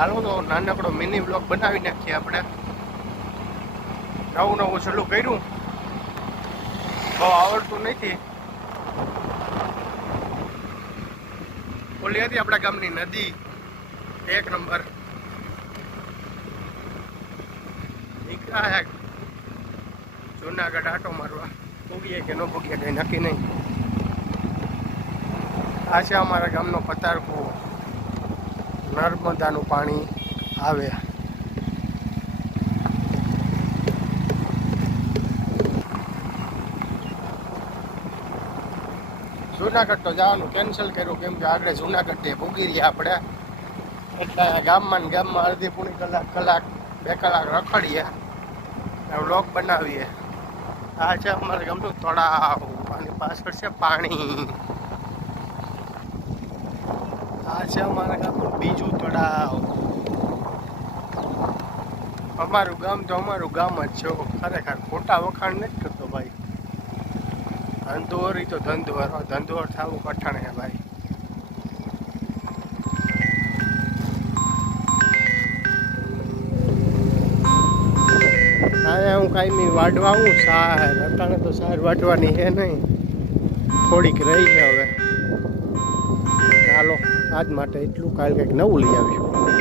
હાલો તો નાનકડો mini blog બનાવી નાખીએ આપણે. નવું ચાલુ કર્યું, બહુ આવડતું નથી. ઓલી હતી આપણા ગામની નદી 1 નંબર. નીકળ્યા જુનાગઢ આટો મારવા. પૂગીએ કે ન પૂગીએ કંઈ નક્કી નહીં. આ છે અમારા ગામનો પતારકુવો. નર્મદાનું પાણી આવે. જુનાગઢ તો જવાનું કેન્સલ કર્યું, કેમ કે આગળ જુનાગઢથી પૂગી ગયા આપણે. એટલે ગામમાં ને ગામમાં અડધી પૂણી કલાક 2 કલાક રખડીએ, વ્લોગ બનાવીએ. આ છે અમારા ગામનું તળાવ, આની પાછળ છે પાણી. આ છે અમારા ગામનું બીજું તળાવ. અમારું ગામ તો અમારું ગામ જ છે. ખરેખર ખોટા વખાણ નથી કરતો ભાઈ. ધંધોરી તો ધંધોર થવું કઠણ હે ભાઈ. હા, હું કાંઈ વાડવા આવું સાર. અત્યારે તો સાર વાટવાની છે નહીં, થોડીક રહી છે હવે. ચાલો આજ માટે એટલું, કાલે કંઈક નવું લઈ આવીશું.